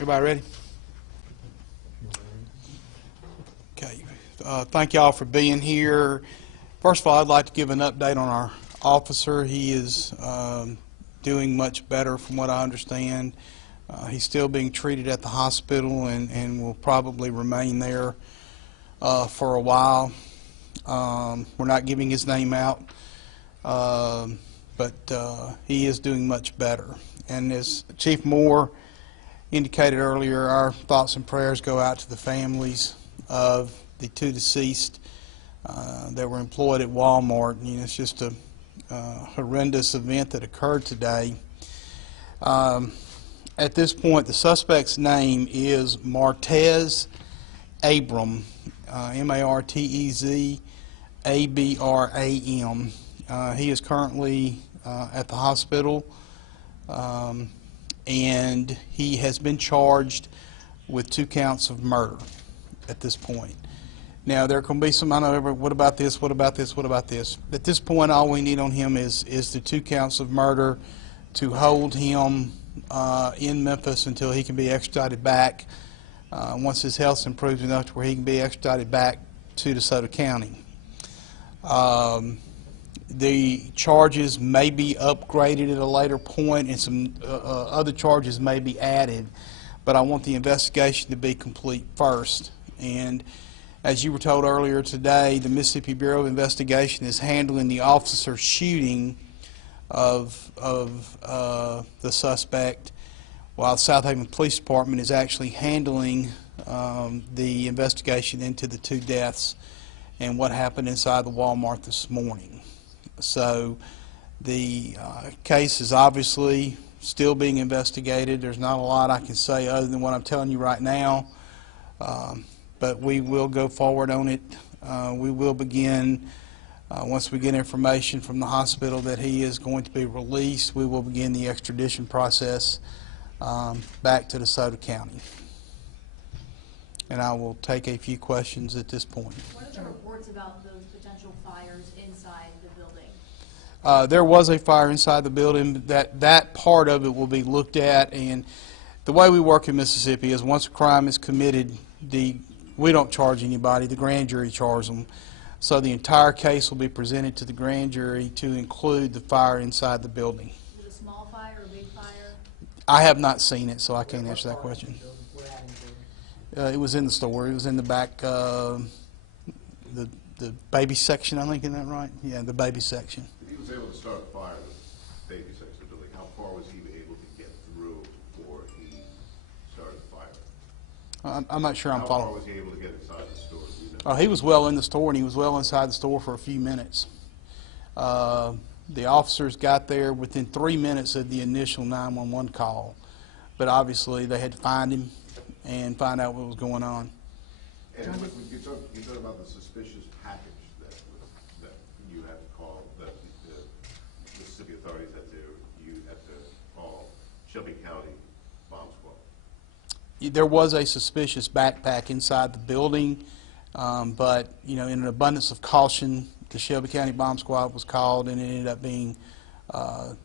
Everybody ready? Okay. Thank y'all for being here. First of all, I'd like to give an update on our officer. He is doing much better from what I understand. He's still being treated at the hospital and will probably remain there for a while. We're not giving his name out, but he is doing much better. And as Chief Moore indicated earlier, our thoughts and prayers go out to the families of the two deceased that were employed at Walmart. You know, it's just a horrendous event that occurred today. At this point, the suspect's name is Martez Abram, M-A-R-T-E-Z A-B-R-A-M. He is currently at the hospital, and he has been charged with 2 counts of murder at this point. Now, there can be some, I know, what about this, what about this, what about this? At this point, all we need on him is the 2 counts of murder to hold him in Memphis until he can be extradited back, once his health improves enough to where he can be extradited back to DeSoto County. The charges may be upgraded at a later point, and some other charges may be added, but I want the investigation to be complete first. And as you were told earlier today, the Mississippi Bureau of Investigation is handling the officer shooting of the suspect, while the Southaven Police Department is actually handling the investigation into the 2 deaths and what happened inside the Walmart this morning. So the case is obviously still being investigated. There's not a lot I can say other than what I'm telling you right now, but we will go forward on it. We will begin, once we get information from the hospital that he is going to be released, we will begin the extradition process back to DeSoto County. And I will take a few questions at this point. What are the reports about those potential fires inside the building? There was a fire inside the building. That part of it will be looked at, and the way we work in Mississippi is once a crime is committed, we don't charge anybody. The grand jury charges them. So the entire case will be presented to the grand jury to include the fire inside the building. Was it a small fire or a big fire? I have not seen it, so I can't answer that question. It was in the store. It was in the back, the baby section, I think, isn't that right? Yeah, the baby section. If he was able to start a fire in the baby section of the building, how far was he able to get through before he started the fire? I'm not sure I'm following. How far was he able to get inside the store? Do you know? He was well in the store, and he was well inside the store for a few minutes. The officers got there within 3 minutes of the initial 911 call, but obviously they had to find him and find out what was going on. And you talk about the suspicious package that you had to call, that the Mississippi authorities you had to call Shelby County Bomb Squad. There was a suspicious backpack inside the building, but you know, in an abundance of caution, the Shelby County Bomb Squad was called, and it ended up being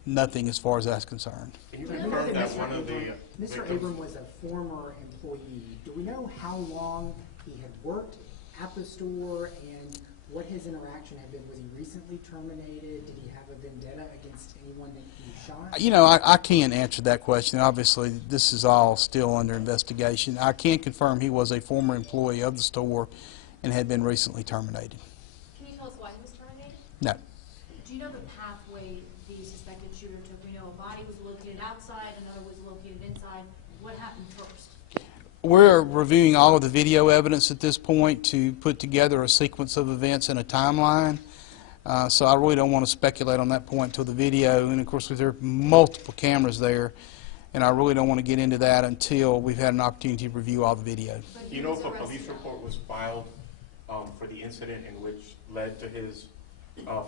nothing as far as that's concerned. Can you confirm that one of the Mr. Abram was a former employee. Do we know how long he had worked at the store and what his interaction had been? Was he recently terminated? Did he have a vendetta against anyone that he shot? You know, I can't answer that question. Obviously, this is all still under investigation. I can confirm he was a former employee of the store and had been recently terminated. Can you tell us why he was terminated? No. Do you know the pathway the suspected shooter took? We know a body was located outside, another was located inside. What happened first? We're reviewing all of the video evidence at this point to put together a sequence of events and a timeline. So I really don't want to speculate on that point until the video, and of course there are multiple cameras there, and I really don't want to get into that until we've had an opportunity to review all the video. Do you know if a police report was filed for the incident in which led to his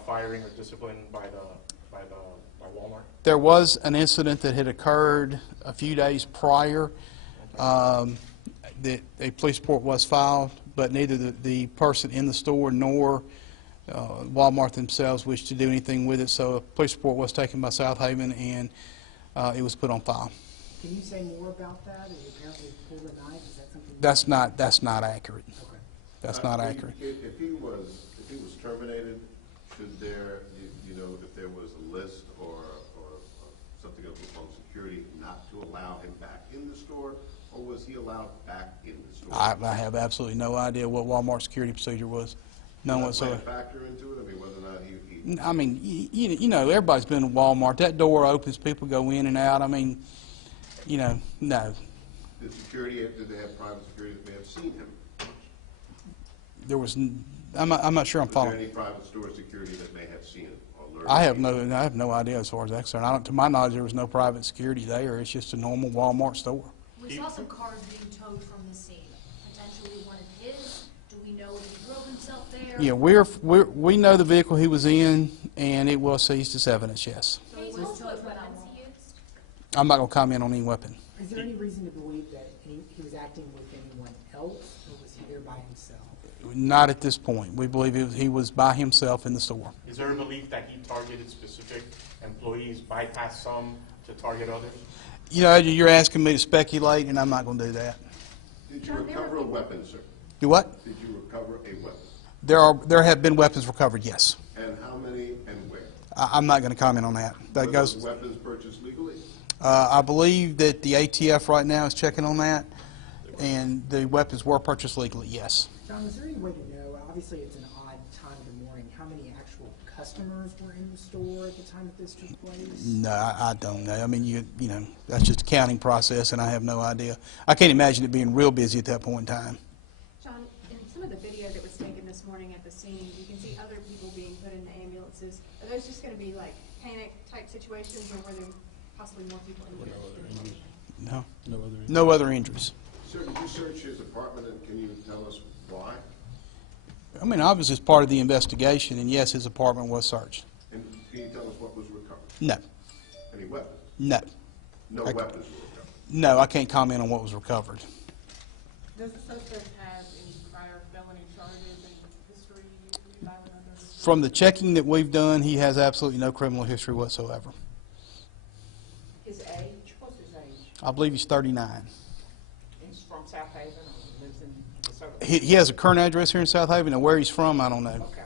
firing or discipline by Walmart? There was an incident that had occurred a few days prior. A police report was filed, but neither the person in the store nor Walmart themselves wished to do anything with it. So a police report was taken by Southaven, and it was put on file. Can you say more about that? He apparently pulled a knife. Is that something? That's not accurate. Okay. That's not accurate. If he was terminated, should there, you know, if there was a list or something on security not to allow him back in the store, or was he allowed back in the store? I have absolutely no idea what Walmart's security procedure was. None Does that play a whatsoever. factor into it? I mean, whether or not he I mean, you know, everybody's been to Walmart. That door opens, people go in and out. I mean, you know, no. did they have private security that may have seen him? There was, I'm not sure I'm Was there following. any private store security that may have seen him or learned? I have no idea as far as that's concerned. To my knowledge, there was no private security there. It's just a normal Walmart store. We saw some cars being towed from the scene, potentially one of his. Do we know if he drove himself there? Yeah, we know the vehicle he was in, and it was seized as evidence, yes. So he was towed from that one. I'm not going to comment on any weapon. Is there any reason to believe that he was acting with anyone else, or was he there by himself? Not at this point. We believe he was by himself in the store. Is there a belief that he targeted specific employees, bypassed some to target others? You know, you're asking me to speculate, and I'm not going to do that. Did you recover a weapon, sir? Do what? Did you recover a weapon? There have been weapons recovered, yes. And how many and where? I'm not going to comment on that. That Were goes. those weapons purchased legally? I believe that the ATF right now is checking on that, and the weapons were purchased legally, yes. John, is there any way to know, obviously it's an odd time of the morning, how many actual customers were in the store at the time that this took place? No, I don't know. I mean, you know, that's just a counting process, and I have no idea. I can't imagine it being real busy at that point in time. John, in some of the video that was taken this morning at the scene, you can see other people being put into ambulances. Are those just going to be like panic-type situations, or were there possibly more people injured? No. No other injuries. Sir, did you search his apartment, and can you tell us why? I mean, obviously, it's part of the investigation, and yes, his apartment was searched. And can you tell us what was recovered? No. Any weapons? No. No weapons were recovered. No, I can't comment on what was recovered. Does the suspect have any prior felony charges and history, violent others? From the checking that we've done, he has absolutely no criminal history whatsoever. His age? What's his age? I believe he's 39. He's from Southaven or lives in DeSoto? He has a current address here in Southaven, and where he's from, I don't know. Okay.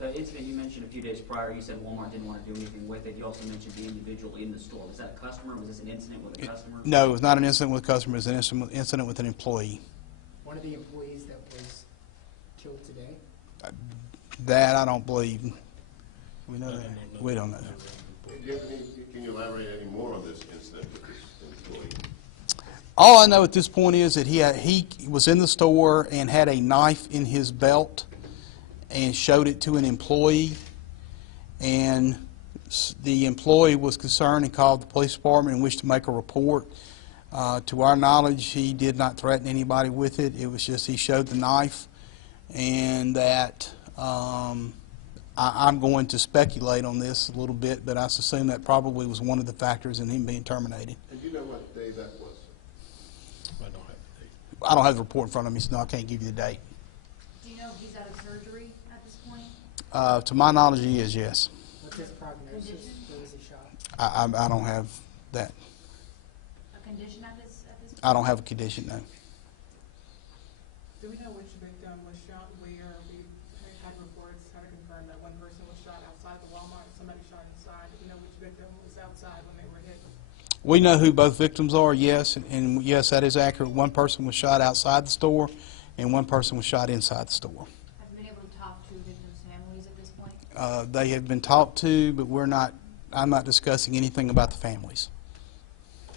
The incident you mentioned a few days prior, you said Walmart didn't want to do anything with it. You also mentioned the individual in the store. Was that a customer? Was this an incident with a customer? No, it was not an incident with a customer. It was an incident with an employee. One of the employees that was killed today? That I don't believe. We know that. We don't know. Can you elaborate any more on this incident with this employee? All I know at this point is that he was in the store and had a knife in his belt and showed it to an employee, and the employee was concerned and called the police department and wished to make a report. To our knowledge, he did not threaten anybody with it. It was just he showed the knife, and that I'm going to speculate on this a little bit, but I assume that probably was one of the factors in him being terminated. And do you know what day that was? I don't have the report in front of me, so no, I can't give you the date. Do you know if he's out of surgery at this point? To my knowledge, he is, yes. What's his prognosis? Where was he shot? I don't have that. A condition at this point? I don't have a condition, no. Do we know which victim was shot where? We had reports how to confirm that one person was shot outside the Walmart, somebody shot inside. Do we know which victim was outside when they were hit? We know who both victims are, yes, and yes, that is accurate. One person was shot outside the store, and one person was shot inside the store. Have you been able to talk to victims' families at this point? They have been talked to, but I'm not discussing anything about the families.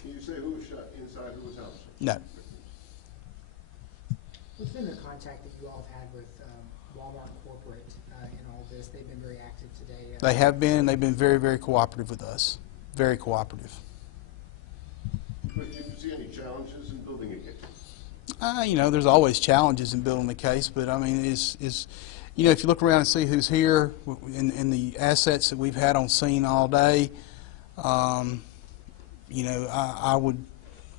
Can you say who was shot inside, who was outside? No. What's been the contact that you all have had with Walmart corporate in all this? They've been very active today. They have been. They've been very, very cooperative with us. Very cooperative. But do you see any challenges in building a case? You know, there's always challenges in building the case, but I mean, you know, if you look around and see who's here and the assets that we've had on scene all day, you know,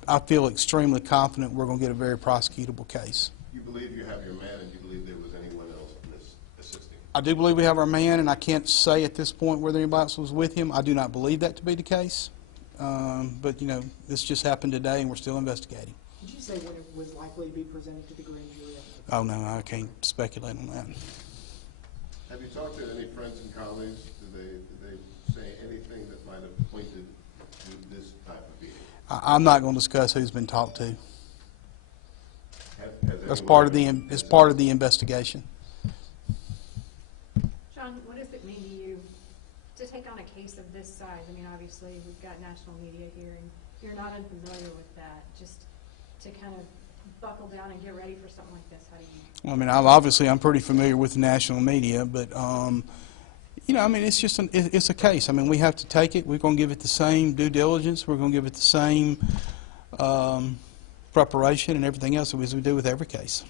I feel extremely confident we're going to get a very prosecutable case. You believe you have your man, and you believe there was anyone else assisting? I do believe we have our man, and I can't say at this point whether anybody else was with him. I do not believe that to be the case. but, you know, this just happened today, and we're still investigating. Did you say when it was likely to be presented to the grand jury? Oh, no, I can't speculate on that. Have you talked to any friends and colleagues? Did they say anything that might have pointed to this type of behavior? I'm not going to discuss who's been talked to. Has That's anyone- part of the investigation. John, what does it mean to you to take on a case of this size? I mean, obviously, we've got national media here, and you're not unfamiliar with that. Just to kind of buckle down and get ready for something like this, how do you? Well, I mean, I'm pretty familiar with the national media, but, you know, I mean, it's just it's a case. I mean, we have to take it. We're going to give it the same due diligence. We're going to give it the same preparation and everything else as we do with every case.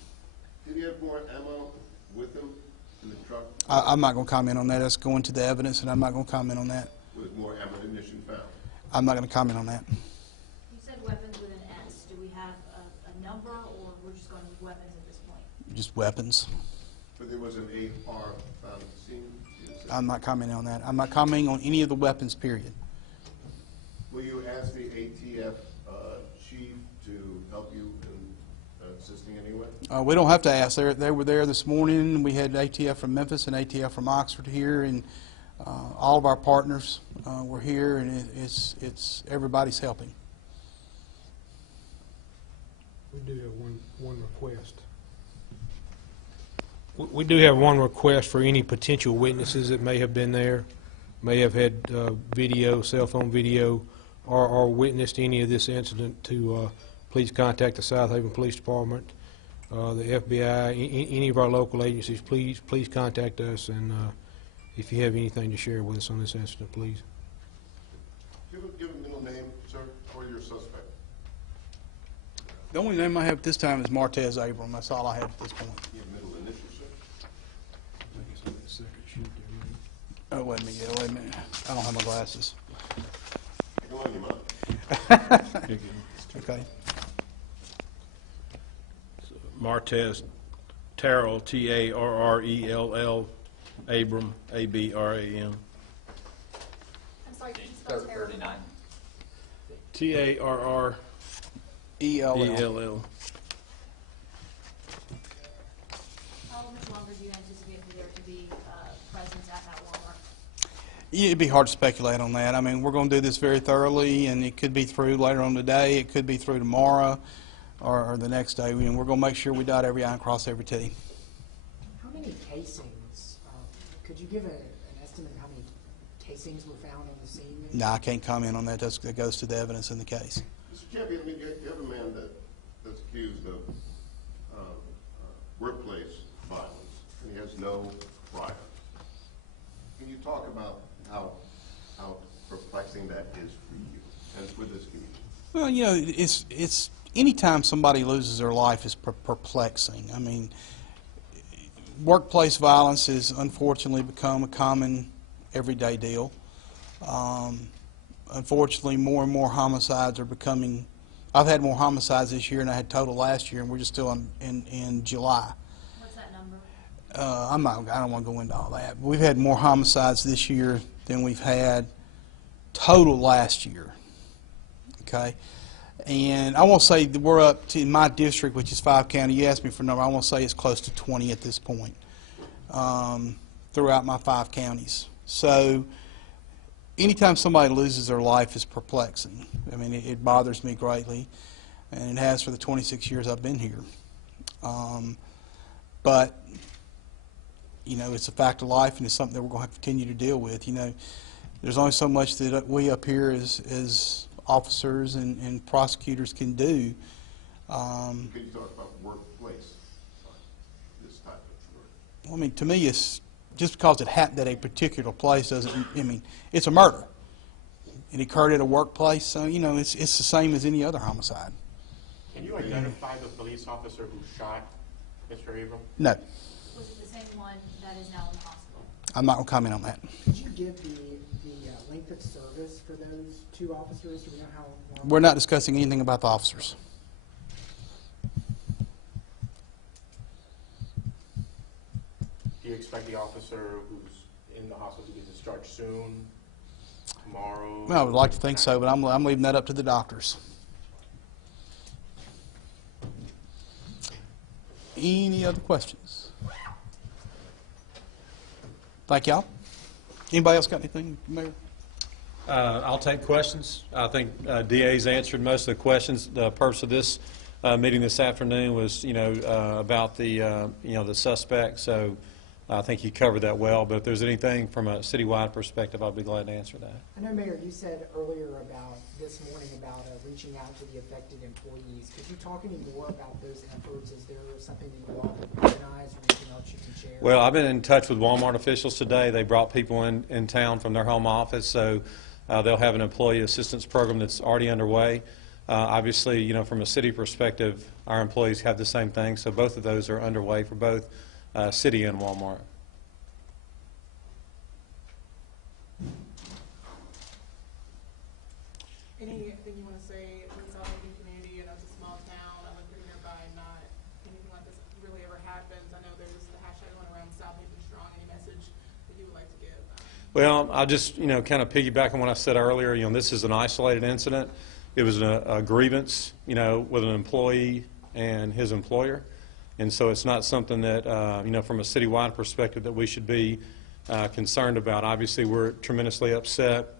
Did he have more ammo with him in the truck? I'm not going to comment on that. That's going to the evidence, and I'm not going to comment on that. Was more ammunition found? I'm not going to comment on that. You said weapons with an S. Do we have a number, or we're just going with weapons at this point? Just weapons. But there was an AR found at the scene? You said- I'm not commenting on that. I'm not commenting on any of the weapons, period. Will you ask the ATF chief to help you in assisting anyway? We don't have to ask. They were there this morning. We had ATF from Memphis and ATF from Oxford here, and all of our partners were here, and it's everybody's helping. We do have one request. We do have one request for any potential witnesses that may have been there, may have had video, cell phone video, or witnessed any of this incident to please contact the Southaven Police Department, the FBI, any of our local agencies. Please contact us, and if you have anything to share with us on this incident, please. Give a middle name, sir, or your suspect. The only name I have at this time is Martez Abram. That's all I have at this point. Give middle initial, sir. Oh, wait a minute. Yeah, wait a minute. I don't have my glasses. Take along your mind. Okay. Martez Terrell, Tarrell, Abram, Abram. I'm sorry, can you spell terror? Tarrell. ELL. How much longer do you anticipate for there to be presence at that Walmart? It'd be hard to speculate on that. I mean, we're going to do this very thoroughly, and it could be through later on today. It could be through tomorrow or the next day. And we're going to make sure we dot every I and cross every T. How many casings, could you give an estimate of how many casings were found on the scene? No, I can't comment on that. That goes to the evidence in the case. Mr. Champion, I mean, you have a man that's accused of workplace violence, and he has no priors. Can you talk about how perplexing that is for you and for this community? Well, you know, it's anytime somebody loses their life is perplexing. I mean, workplace violence has unfortunately become a common everyday deal. Unfortunately, more and more homicides are becoming. I've had more homicides this year than I had total last year, and we're just still in July. What's that number? I don't want to go into all that. We've had more homicides this year than we've had total last year. Okay, and I won't say that we're up to, in my district, which is 5 county. You asked me for a number. I won't say it's close to 20 at this point throughout my 5 counties. So anytime somebody loses their life is perplexing. I mean, it bothers me greatly, and it has for the 26 years I've been here. But you know, it's a fact of life, and it's something that we're going to have to continue to deal with. You know, there's only so much that we up here as officers and prosecutors can do. Can you talk about workplace, this type of work? I mean, to me, it's just because it happened at a particular place doesn't. I mean, it's a murder. It occurred at a workplace, so you know it's the same as any other homicide. Can you identify the police officer who shot Mr. Abram? No, Was it the same one that is now in the hospital? I'm not going to comment on that. Could you give the length of service for those 2 officers? Do we know how long? We're not discussing anything about the officers. Do you expect the officer who's in the hospital to be discharged soon? tomorrow. Well, I would like to think so, but I'm leaving that up to the doctors. Any other questions? Thank y'all. Anybody else got anything, Mayor? I'll take questions. I think DA's answered most of the questions. The purpose of this meeting this afternoon was, about the, the suspect. So I think he covered that well. But if there's anything from a citywide perspective, I'll be glad to answer that. I know, Mayor, you said earlier about this morning about reaching out to the affected employees. Could you talk any more about those efforts? Is there something that you all have organized or anything else you can share? Well, I've been in touch with Walmart officials today. They brought people in town from their home office, so they'll have an employee assistance program that's already underway. Obviously, from a city perspective, our employees have the same thing, so both of those are underway for both city and Walmart. Anything you want to say to the Southaven community? I know it's a small town. I live pretty nearby. Not anything like this really ever happens. I know there's the hashtag going around Southaven Strong. Any message that you would like to give? Well, I'll just, kind of piggyback on what I said earlier. This is an isolated incident. It was a grievance, with an employee and his employer. And so it's not something that, from a citywide perspective that we should be concerned about. Obviously, we're tremendously upset.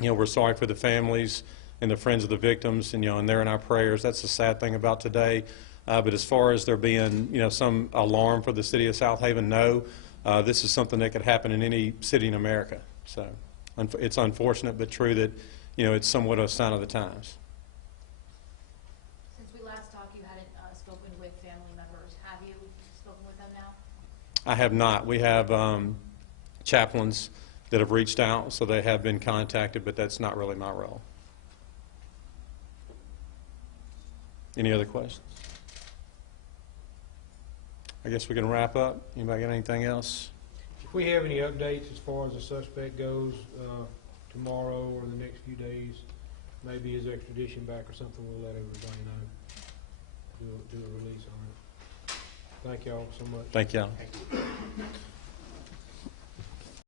We're sorry for the families and the friends of the victims, and they're in our prayers. That's the sad thing about today. But as far as there being, some alarm for the city of Southaven, no. This is something that could happen in any city in America. So it's unfortunate but true that, it's somewhat a sign of the times. Since we last talked, you hadn't spoken with family members. Have you spoken with them now? I have not. We have chaplains that have reached out, so they have been contacted, but that's not really my role. Any other questions? I guess we can wrap up. Anybody got anything else? If we have any updates as far as the suspect goes tomorrow or the next few days, maybe his extradition back or something, we'll let everybody know. Do a release on it. Thank y'all so much. Thank y'all.